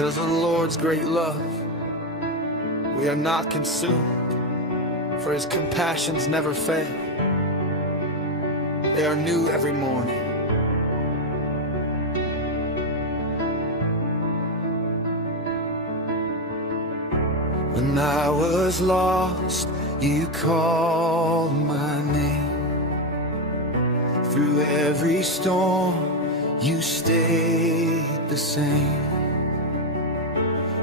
Because of the Lord's great love, we are not consumed, for his compassions never fail. They are new every morning. When I was lost, you called my name. Through every storm, you stayed the same.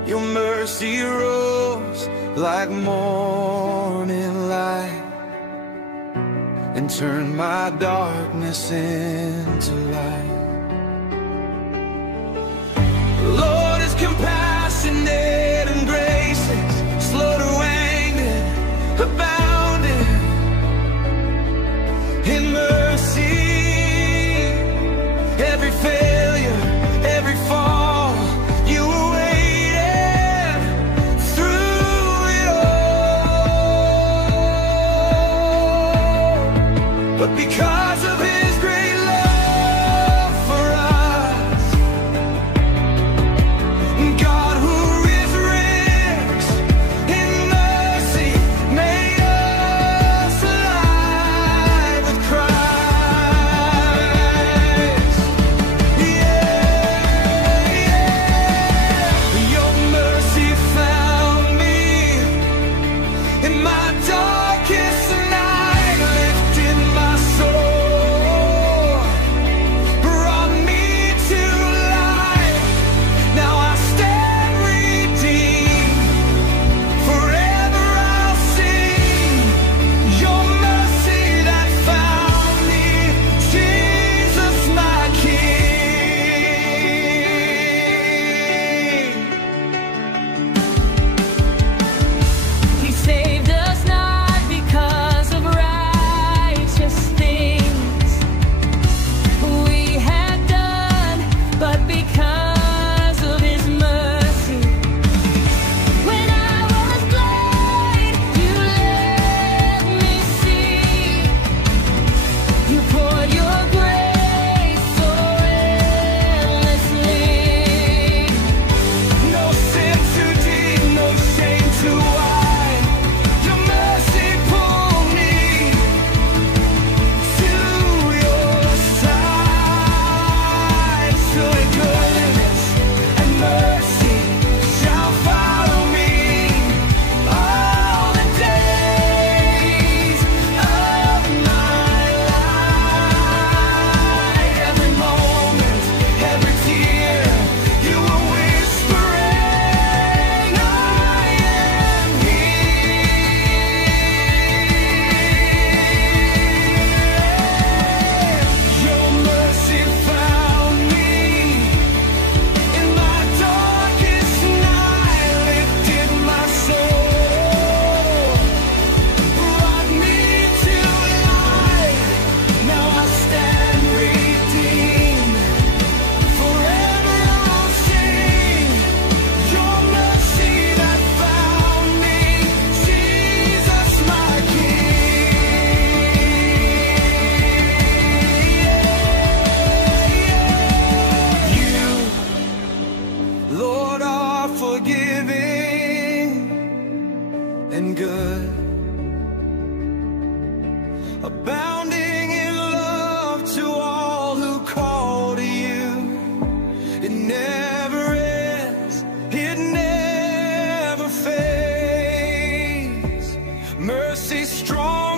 Your mercy rose like morning light and turned my darkness into light. Lord is compassionate and gracious, slow to anger, abounding in mercy. Every failure, every fall, you were waiting through it all. But because of his great love for us, God, who is rich in mercy, made us alive with Christ. Your mercy found me in my darkest night, lifted my soul, brought me to life. Now I stand redeemed, forever I'll sing your mercy that found me, Jesus my King. He saved us not because of righteous things we had done, but because of his mercy. When I was blind, you let me see. You poured your grace so endlessly. No sin too deep, no shame too wide. Your mercy pulled me to your side. Surely goodness and mercy shall follow me all the days of my life. Every moment, every tear, you were whispering, I am here. Your mercy found me in my darkest night, lifted my soul, brought me to life. Now I stand redeemed, forever I'll sing your mercy that found me, Jesus my King. You, Lord, are forgiving and good, abounding in love to all who call to you. It never ends, it never fades. Mercy strong